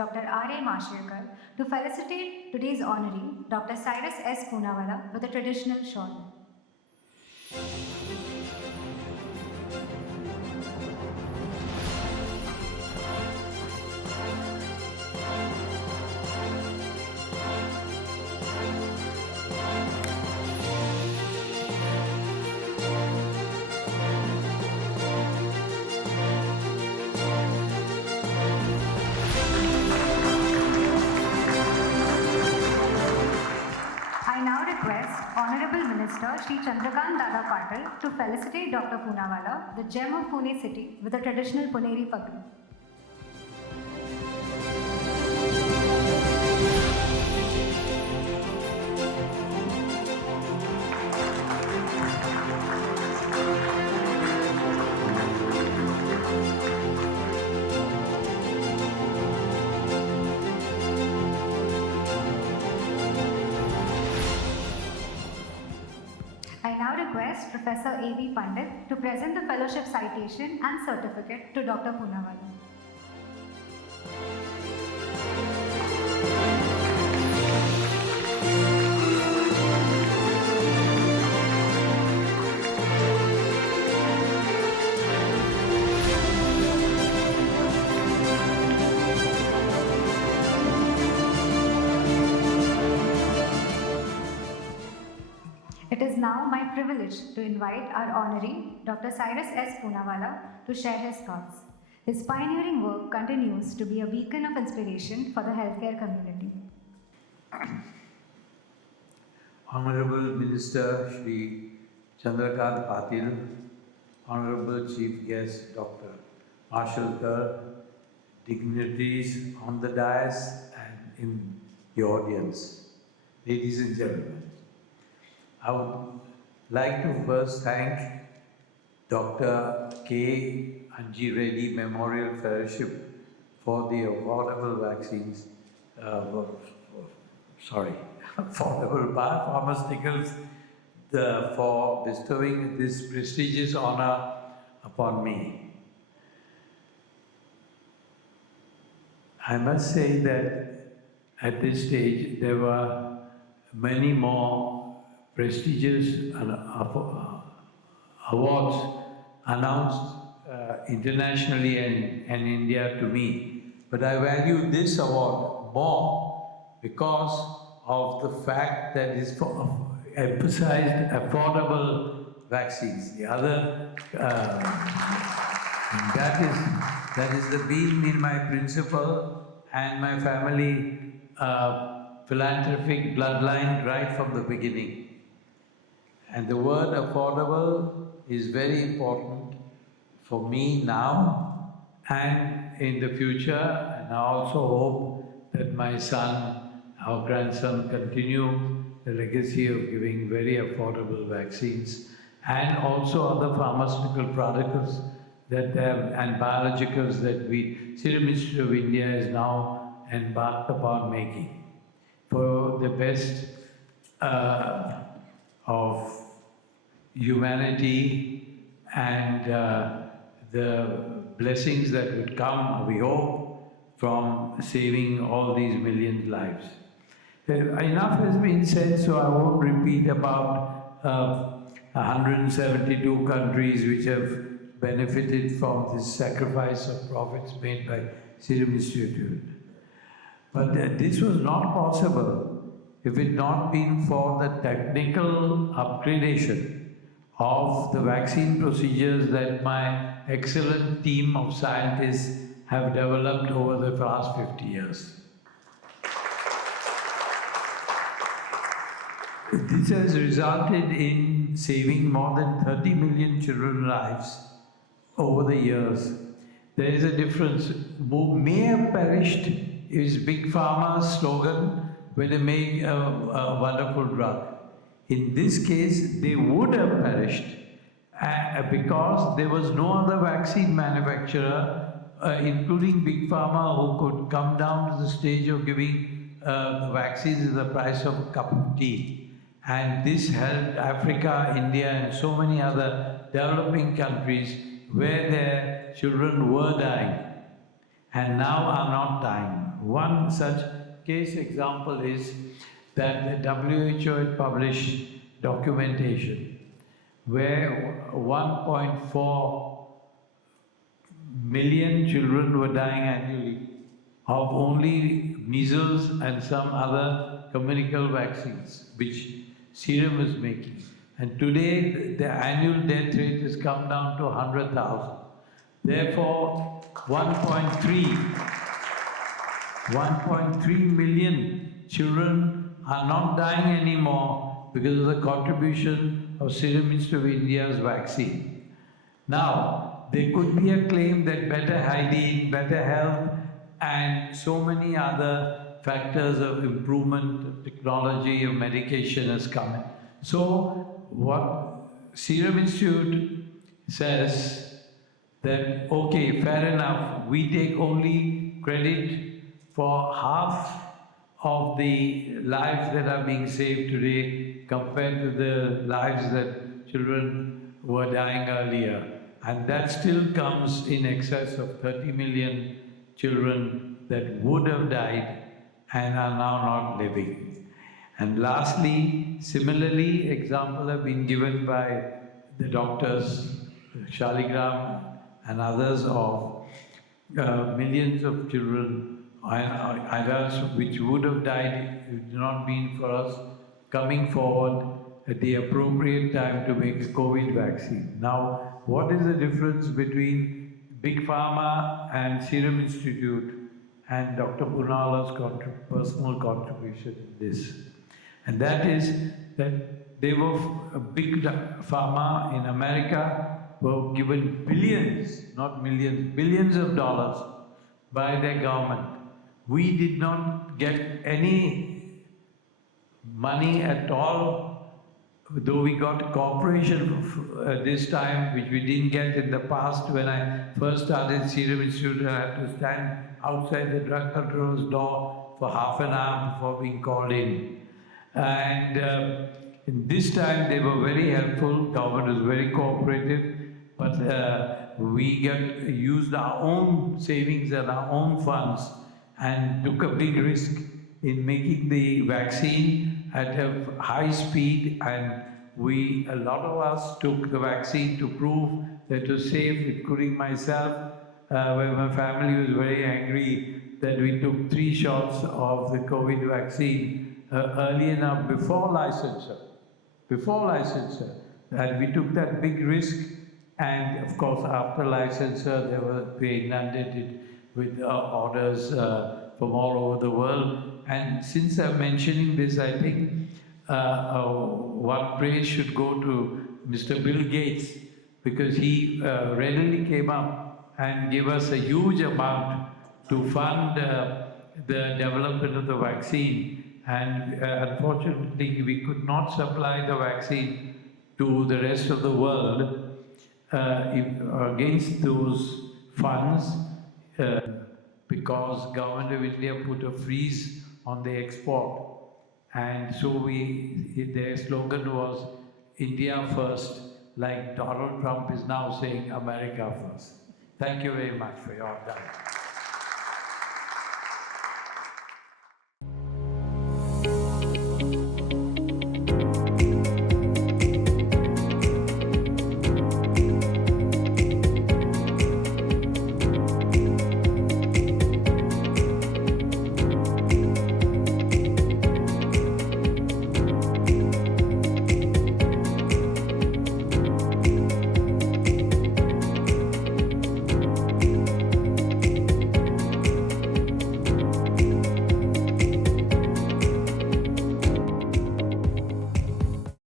Dr. R.A. Mashirkar, to felicitate today's honoree, Dr. Cyrus S. Poonawalla, with a traditional shawl. I now request Honorable Minister Shri Chandrakant Dada Patil to felicitate Dr. Poonawalla, the gem of Pune city, with a traditional Puneri Pagdi. I now request Professor A.B. Pandit to present the fellowship citation and certificate to Dr. Poonawalla. It is now my privilege to invite our honoree, Dr. Cyrus S. Poonawalla, to share his thoughts. His pioneering work continues to be a beacon of inspiration for the healthcare community. Honorable Minister Shri Chandrakant Patil, Honorable Chief Guest Dr. Mashirkar, dignitaries on the dais and in the audience, ladies and gentlemen. I would like to first thank Dr. Anji Reddy Memorial Fellowship for the affordable vaccines, Affordable Biopharmaceuticals, for bestowing this prestigious honor upon me. I must say that at this stage there were many more prestigious awards announced internationally and in India to me. But I value this award more because of the fact that it's emphasized affordable vaccines. The other, that is the being in my principle and my family philanthropic bloodline right from the beginning. And the word affordable is very important for me now and in the future. And I also hope that my son, our grandson, continue the legacy of giving very affordable vaccines and also other pharmaceutical products that and biologicals that Serum Institute of India is now embarked upon making for the best of humanity and the blessings that would come, we hope, from saving all these million lives. Enough has been said, so I won't repeat about 172 countries which have benefited from this sacrifice of profits made by Serum Institute. But this was not possible if it had not been for the technical upgradation of the vaccine procedures that my excellent team of scientists have developed over the past 50 years. This has resulted in saving more than 30 million children's lives over the years. There is a difference. Who may have perished is Big Pharma's slogan when they make a wonderful drug. In this case, they would have perished because there was no other vaccine manufacturer, including Big Pharma, who could come down to the stage of giving vaccines at the price of a cup of tea. And this helped Africa, India, and so many other developing countries where their children were dying and now are not dying. One such case example is that the WHO had published documentation where 1.4 million children were dying annually of only measles and some other communicable vaccines, which Serum is making. And today, the annual death rate has come down to 100,000. Therefore, 1.3 million children are not dying anymore because of the contribution of Serum Institute of India's vaccine. Now, there could be a claim that better hygiene, better health, and so many other factors of improvement, of technology, of medication has come in. So, what Serum Institute says that, okay, fair enough, we take only credit for half of the lives that are being saved today compared to the lives that children were dying earlier. And that still comes in excess of 30 million children that would have died and are now not living. And lastly, similarly, examples have been given by the doctors, Shaligram and others, of millions of children and adults which would have died if it had not been for us coming forward at the appropriate time to make a COVID vaccine. Now, what is the difference between Big Pharma and Serum Institute and Dr. Poonawalla's personal contribution in this? And that is that they were Big Pharma in America were given billions, not millions, billions of dollars by their government. We did not get any money at all, though we got cooperation this time, which we didn't get in the past. When I first started Serum Institute, I had to stand outside the drug controller's door for half an hour before being called in. And in this time, they were very helpful. Government was very cooperative, but we used our own savings and our own funds and took a big risk in making the vaccine at a high speed, and a lot of us took the vaccine to prove that it was safe, including myself, where my family was very angry that we took 3 shots of the COVID vaccine early enough before licensure, and we took that big risk. And of course, after licensure, they inundated with orders from all over the world. And since I'm mentioning this, I think one praise should go to Mr. Bill Gates, because he readily came up and gave us a huge amount to fund the development of the vaccine. And unfortunately, we could not supply the vaccine to the rest of the world against those funds, because Government of India put a freeze on the export. And so their slogan was India first, like Donald Trump is now saying America first. Thank you very much for your time.